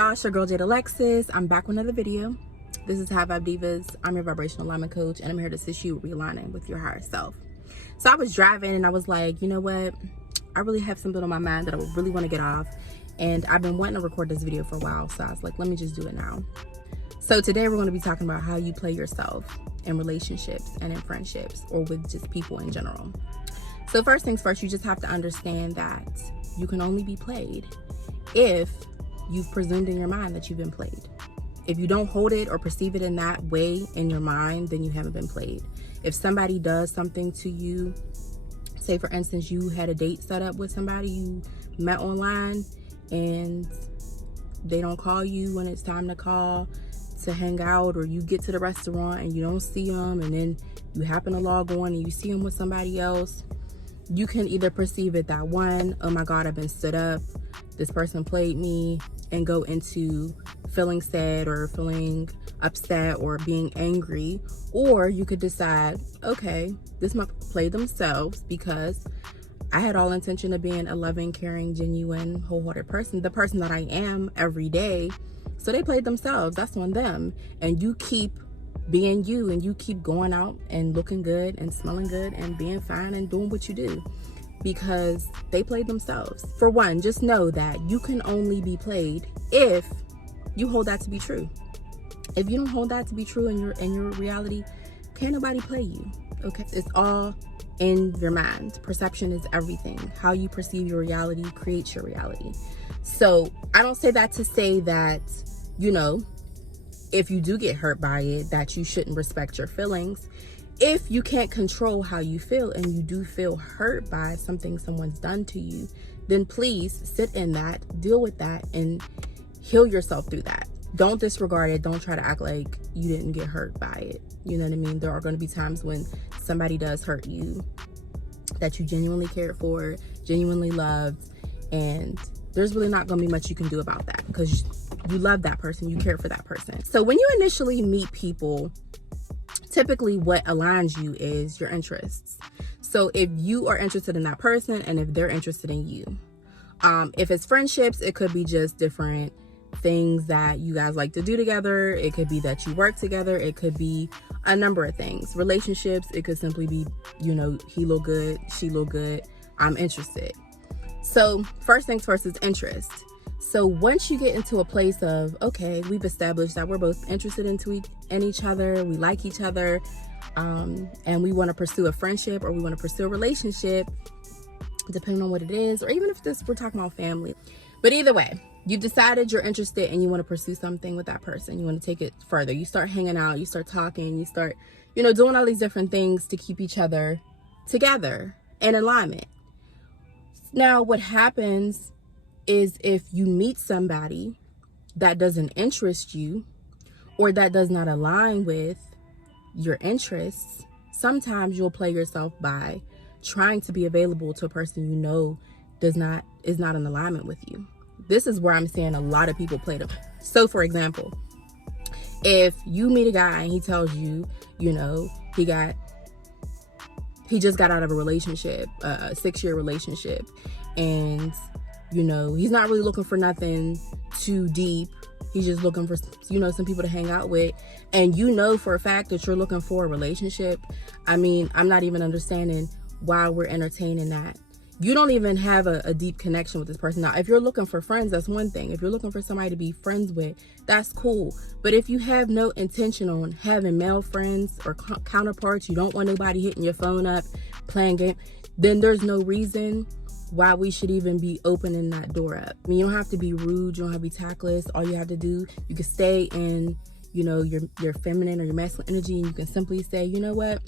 y'all, it's your girl Jade Alexis. I'm back with another video. This is HighVibeDivas. I'm your Vibrational Alignment Coach, and I'm here to assist you with realigning with your higher self. So I was driving and I was like, you know what? I really have something on my mind that I would really want to get off. And I've been wanting to record this video for a while, so I was like, let me just do it now. So today we're going to be talking about how you play yourself in relationships and in friendships, or with just people in general. So first things first, you just have to understand that you can only be played if you've presumed in your mind that you've been played. If you don't hold it or perceive it in that way in your mind, then you haven't been played. If somebody does something to you, say for instance, you had a date set up with somebody you met online and they don't call you when it's time to call to hang out, or you get to the restaurant and you don't see them, and then you happen to log on and you see them with somebody else, you can either perceive it that one, oh my God, I've been stood up, this person played me, and go into feeling sad or feeling upset or being angry. Or you could decide, okay, this might play themselves because I had all intention of being a loving, caring, genuine, wholehearted person, the person that I am every day. So they played themselves, that's on them. And you keep being you, and you keep going out and looking good and smelling good and being fine and doing what you do, because they played themselves. For one, just know that you can only be played if you hold that to be true. If you don't hold that to be true in your reality, can't nobody play you. Okay, it's all in your mind. Perception is everything. How you perceive your reality creates your reality. So I don't say that to say that, you know, if you do get hurt by it, that you shouldn't respect your feelings. If you can't control how you feel and you do feel hurt by something someone's done to you, then please sit in that, deal with that, and heal yourself through that. Don't disregard it. Don't try to act like you didn't get hurt by it. You know what I mean? There are going to be times when somebody does hurt you that you genuinely cared for, genuinely loved, and there's really not going to be much you can do about that because you love that person, you care for that person. So when you initially meet people, typically what aligns you is your interests. So if you are interested in that person and if they're interested in you, if it's friendships, it could be just different things that you guys like to do together. It could be that you work together. It could be a number of things. Relationships, it could simply be, you know, he look good, she look good, I'm interested. So first things first is interest. So once you get into a place of, okay, we've established that we're both interested in each other, we like each other, and we want to pursue a friendship or we want to pursue a relationship, depending on what it is, or even if we're talking about family. But either way, you've decided you're interested and you want to pursue something with that person. You want to take it further. You start hanging out, you start talking, you start, you know, doing all these different things to keep each other together in alignment. Now, what happens is if you meet somebody that doesn't interest you or that does not align with your interests, sometimes you'll play yourself by trying to be available to a person you know is not in alignment with you. This is where I'm seeing a lot of people play them. So for example, if you meet a guy and he tells you, you know, he just got out of a relationship, a 6-year relationship, and you know, he's not really looking for nothing too deep. He's just looking for, you know, some people to hang out with. And you know for a fact that you're looking for a relationship. I mean, I'm not even understanding why we're entertaining that. You don't even have a deep connection with this person. Now, if you're looking for friends, that's one thing. If you're looking for somebody to be friends with, that's cool. But if you have no intention on having male friends or counterparts, you don't want nobody hitting your phone up, playing game, then there's no reason why we should even be opening that door up. I mean, you don't have to be rude, you don't have to be tactless. All you have to do, you can stay in, you know, your feminine or your masculine energy, and you can simply say, you know what,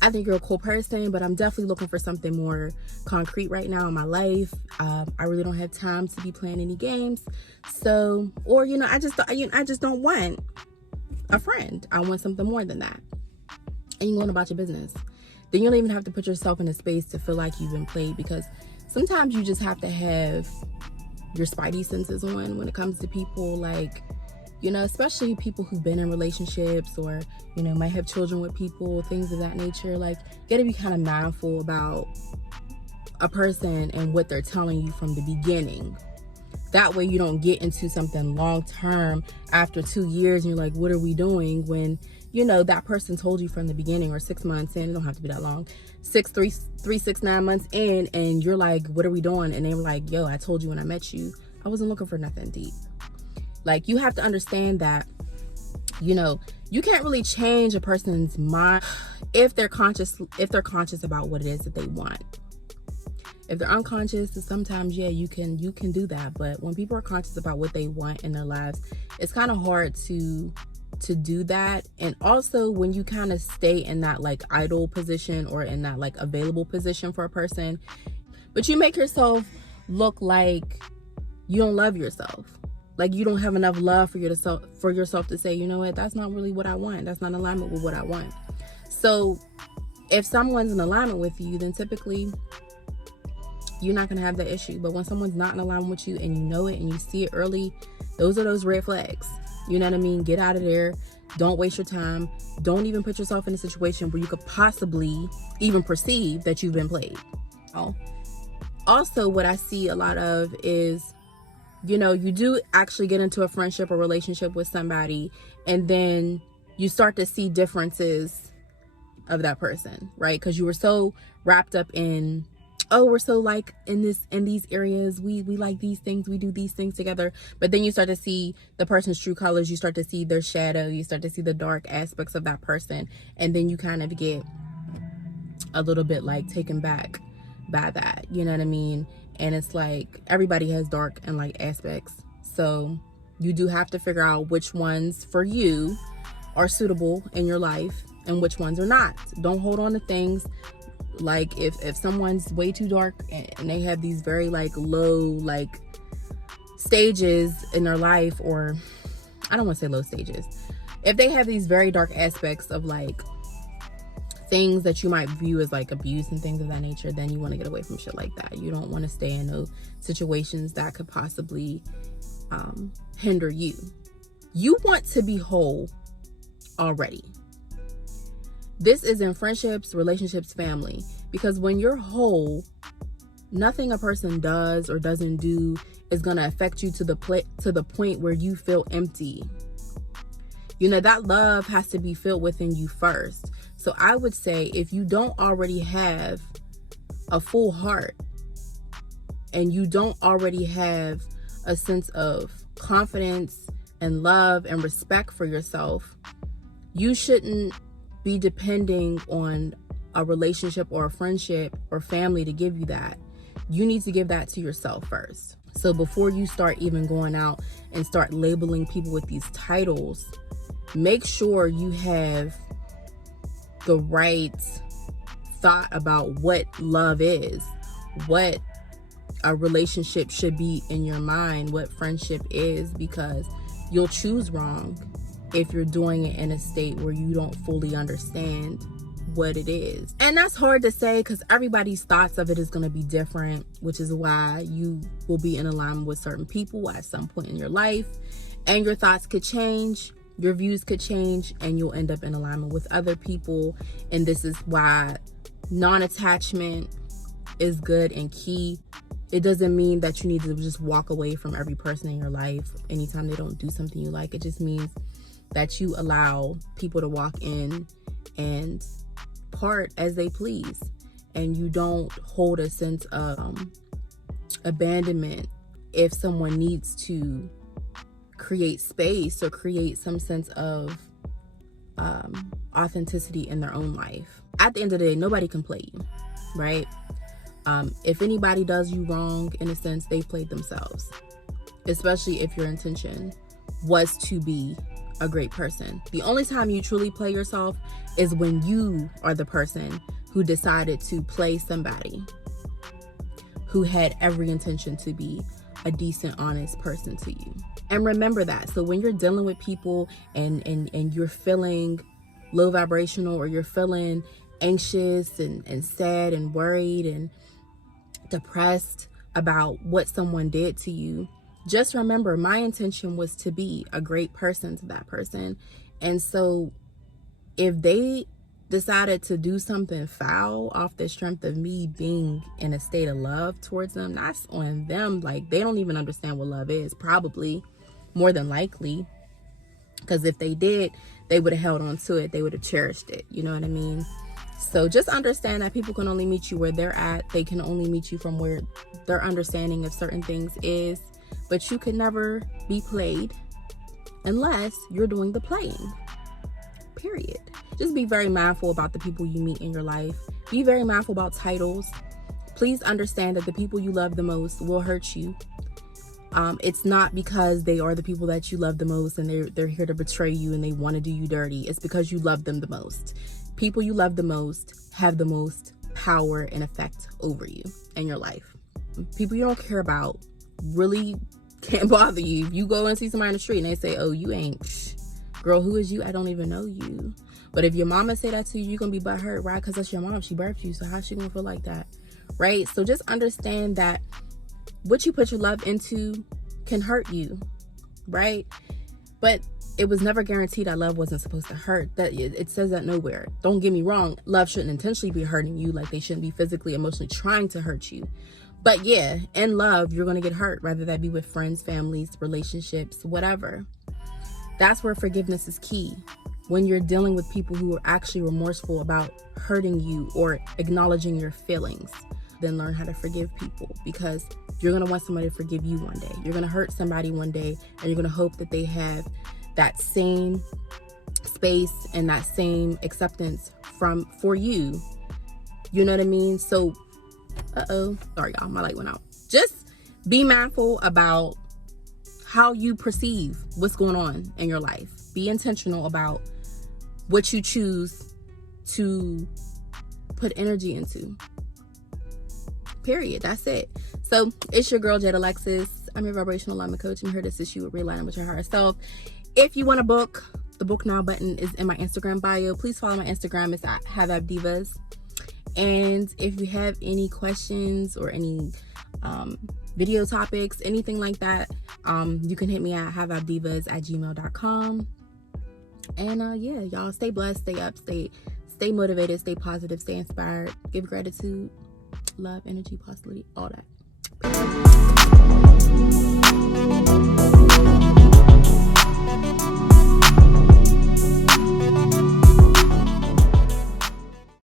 I think you're a cool person, but I'm definitely looking for something more concrete right now in my life. I really don't have time to be playing any games. So, or, you know, I just don't want a friend. I want something more than that. And you go on about your business. Then you don't even have to put yourself in a space to feel like you've been played, because sometimes you just have to have your spidey senses on when it comes to people, like, you know, especially people who've been in relationships or, you know, might have children with people, things of that nature. Like, you gotta be kind of mindful about a person and what they're telling you from the beginning. That way you don't get into something long term after 2 years and you're like, what are we doing, when you know that person told you from the beginning, or 6 months in, it don't have to be that long, 9 months in, and you're like, what are we doing? And they were like, yo, I told you when I met you, I wasn't looking for nothing deep. Like, you have to understand that, you know, you can't really change a person's mind if they're conscious about what it is that they want. If they're unconscious, sometimes, yeah, you can do that. But when people are conscious about what they want in their lives, it's kind of hard to do that. And also, when you kind of stay in that like idle position, or in that like available position for a person, but you make yourself look like you don't love yourself. Like, you don't have enough love for yourself to say, you know what, that's not really what I want. That's not in alignment with what I want. So if someone's in alignment with you, then typically you're not going to have that issue. But when someone's not in alignment with you and you know it and you see it early, those are those red flags. You know what I mean? Get out of there. Don't waste your time. Don't even put yourself in a situation where you could possibly even perceive that you've been played. Also, what I see a lot of is, you know, you do actually get into a friendship or relationship with somebody, and then you start to see differences of that person, right? Because you were so wrapped up in, oh, we're so like in these areas, we like these things, we do these things together. But then you start to see the person's true colors, you start to see their shadow, you start to see the dark aspects of that person, and then you kind of get a little bit like taken back by that, you know what I mean? And it's like, everybody has dark and light aspects, so you do have to figure out which ones for you are suitable in your life and which ones are not. Don't hold on to things. Like, if someone's way too dark and they have these very like low like stages in their life, or I don't want to say low stages, if they have these very dark aspects of like things that you might view as like abuse and things of that nature, then you want to get away from shit like that. You don't want to stay in those situations that could possibly hinder you. You want to be whole already. This is in friendships, relationships, family, because when you're whole, nothing a person does or doesn't do is going to affect you to the point where you feel empty. You know, that love has to be filled within you first. So I would say, if you don't already have a full heart and you don't already have a sense of confidence and love and respect for yourself, you shouldn't be depending on a relationship or a friendship or family to give you that. You need to give that to yourself first. So before you start even going out and start labeling people with these titles, make sure you have the right thought about what love is, what a relationship should be in your mind, what friendship is, because you'll choose wrong if you're doing it in a state where you don't fully understand what it is. And that's hard to say, because everybody's thoughts of it is going to be different, which is why you will be in alignment with certain people at some point in your life, and your thoughts could change, your views could change, and you'll end up in alignment with other people. And this is why non-attachment is good and key. It doesn't mean that you need to just walk away from every person in your life anytime they don't do something you like. It just means that you allow people to walk in and part as they please, and you don't hold a sense of abandonment if someone needs to create space or create some sense of authenticity in their own life. At the end of the day, nobody can play you, right? If anybody does you wrong, in a sense, they've played themselves, especially if your intention was to be a great person. The only time you truly play yourself is when you are the person who decided to play somebody who had every intention to be a decent, honest person to you. And remember that. So when you're dealing with people and you're feeling low vibrational, or you're feeling anxious and sad and worried and depressed about what someone did to you, just remember, my intention was to be a great person to that person. And so if they decided to do something foul off the strength of me being in a state of love towards them, that's on them. Like, they don't even understand what love is, probably, more than likely. Because if they did, they would have held on to it. They would have cherished it. You know what I mean? So just understand that people can only meet you where they're at. They can only meet you from where their understanding of certain things is. But you can never be played unless you're doing the playing. Period. Just be very mindful about the people you meet in your life. Be very mindful about titles. Please understand that the people you love the most will hurt you. It's not because they are the people that you love the most and they're here to betray you and they want to do you dirty. It's because you love them the most. People you love the most have the most power and effect over you in your life. People you don't care about really can't bother you. If you go and see somebody in the street and they say, oh, you ain't, girl, who is you? I don't even know you. But if your mama say that to you, you're going to be butthurt, right? Because that's your mom. She birthed you. So how's she going to feel like that? Right? So just understand that what you put your love into can hurt you, right? But it was never guaranteed that love wasn't supposed to hurt. That it says that nowhere. Don't get me wrong. Love shouldn't intentionally be hurting you. Like, they shouldn't be physically, emotionally trying to hurt you. But yeah, in love, you're going to get hurt, whether that be with friends, families, relationships, whatever. That's where forgiveness is key. When you're dealing with people who are actually remorseful about hurting you or acknowledging your feelings, then learn how to forgive people, because you're going to want somebody to forgive you one day. You're going to hurt somebody one day, and you're going to hope that they have that same space and that same acceptance for you. You know what I mean? So, sorry y'all, my light went out. Just be mindful about how you perceive what's going on in your life. Be intentional about what you choose to put energy into. Period. That's it. So it's your girl, Jade Alexis. I'm your vibrational alignment coach. I'm here to assist you with realigning with your higher self. If you want a book, the book now button is in my Instagram bio. Please follow my Instagram. It's at HighVibeDivas. And if you have any questions or any video topics, anything like that, you can hit me at HighVibeDivas@gmail.com. And yeah, y'all stay blessed, stay up, stay motivated, stay positive, stay inspired, give gratitude, love, energy, positivity, all that.